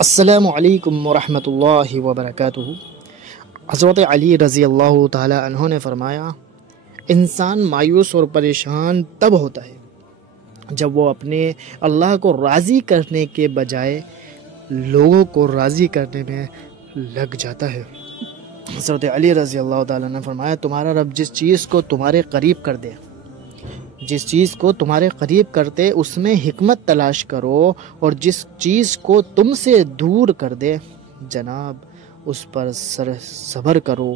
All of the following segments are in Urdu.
السلام علیکم ورحمۃ اللہ وبرکاتہ۔ حضرت علی رضی اللہ تعالی عنہ نے فرمایا، انسان مایوس اور پریشان تب ہوتا ہے جب وہ اپنے اللہ کو راضی کرنے کے بجائے لوگوں کو راضی کرنے میں لگ جاتا ہے۔ حضرت علی رضی اللہ تعالیٰ نے فرمایا، تمہارا رب جس چیز کو تمہارے قریب کر دے، جس چیز کو تمہارے قریب کرتے اس میں حکمت تلاش کرو، اور جس چیز کو تم سے دور کر دے جناب اس پر صبر کرو،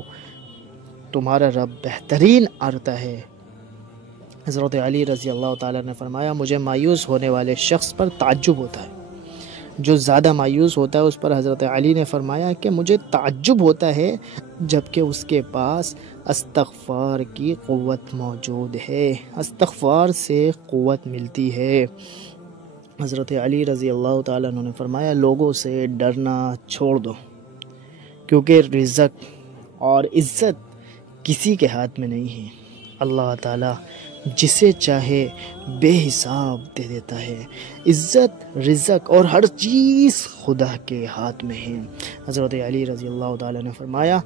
تمہارا رب بہترین آرتا ہے۔ حضرت علی رضی اللہ تعالیٰ نے فرمایا، مجھے مایوس ہونے والے شخص پر تعجب ہوتا ہے۔ جو زیادہ مایوس ہوتا ہے اس پر حضرت علی نے فرمایا کہ مجھے تعجب ہوتا ہے جبکہ اس کے پاس استغفار کی قوت موجود ہے، استغفار سے قوت ملتی ہے۔ حضرت علی رضی اللہ تعالیٰ عنہ نے فرمایا، لوگوں سے ڈرنا چھوڑ دو، کیونکہ رزق اور عزت کسی کے ہاتھ میں نہیں ہے، اللہ تعالیٰ جسے چاہے بے حساب دے دیتا ہے۔ عزت، رزق اور ہر چیز خدا کے ہاتھ میں ہے۔ حضرت علی رضی اللہ تعالیٰ نے فرمایا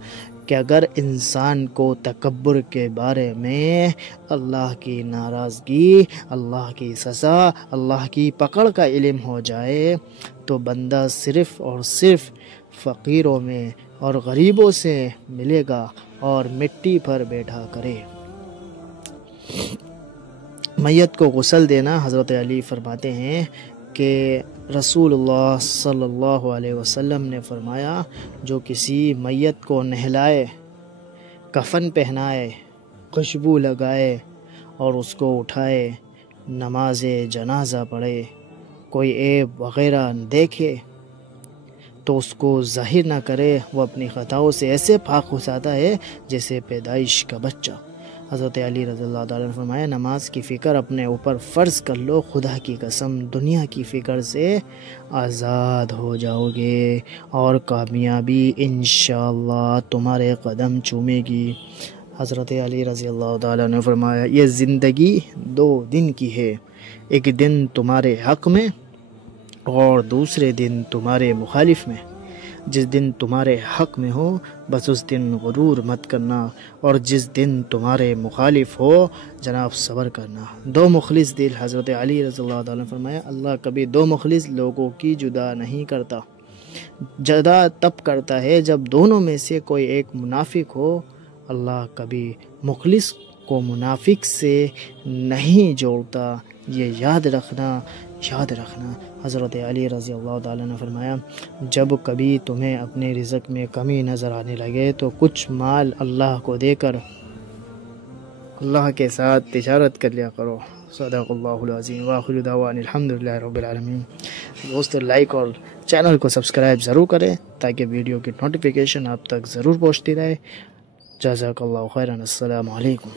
کہ اگر انسان کو تکبر کے بارے میں اللہ کی ناراضگی، اللہ کی سزا، اللہ کی پکڑ کا علم ہو جائے تو بندہ صرف اور صرف فقیروں میں اور غریبوں سے ملے گا اور مٹی پر بیٹھا کرے۔ میت کو غسل دینا، حضرت علی فرماتے ہیں کہ رسول اللہ صلی اللہ علیہ وسلم نے فرمایا، جو کسی میت کو نہلائے، کفن پہنائے، خوشبو لگائے اور اس کو اٹھائے، نماز جنازہ پڑھے، کوئی عیب وغیرہ دیکھے تو اس کو ظاہر نہ کرے، وہ اپنی خطاؤں سے ایسے پاک ہو جاتا ہے جیسے پیدائش کا بچہ۔ حضرت علی رضی اللہ تعالیٰ نے فرمایا، نماز کی فکر اپنے اوپر فرض کر لو، خدا کی قسم دنیا کی فکر سے آزاد ہو جاؤ گے اور کامیابی انشاءاللہ تمہارے قدم چومے گی۔ حضرت علی رضی اللہ تعالیٰ نے فرمایا، یہ زندگی 2 دن کی ہے، ایک دن تمہارے حق میں اور دوسرے دن تمہارے مخالف میں۔ جس دن تمہارے حق میں ہو بس اس دن غرور مت کرنا، اور جس دن تمہارے مخالف ہو جناب صبر کرنا۔ 2 مخلص دل، حضرت علی رضی اللہ تعالیٰ نے فرمایا، اللہ کبھی 2 مخلص لوگوں کی جدا نہیں کرتا، جدا تب کرتا ہے جب دونوں میں سے کوئی ایک منافق ہو۔ اللہ کبھی مخلص کو منافق سے نہیں جوڑتا، یہ یاد رکھنا، یاد رکھنا۔ حضرت علی رضی اللہ تعالیٰ نے فرمایا، جب کبھی تمہیں اپنے رزق میں کمی نظر آنے لگے تو کچھ مال اللہ کو دے کر اللہ کے ساتھ تجارت کر لیا کرو۔ صدق اللہ العظیم۔ وآخر دعوانا الحمدللہ رب العالمین۔ دوستو لائک اور چینل کو سبسکرائب ضرور کریں تاکہ ویڈیو کی نوٹیفیکیشن آپ تک ضرور پہنچتی رہے۔ جزاک اللہ خیرا۔ السلام علیکم۔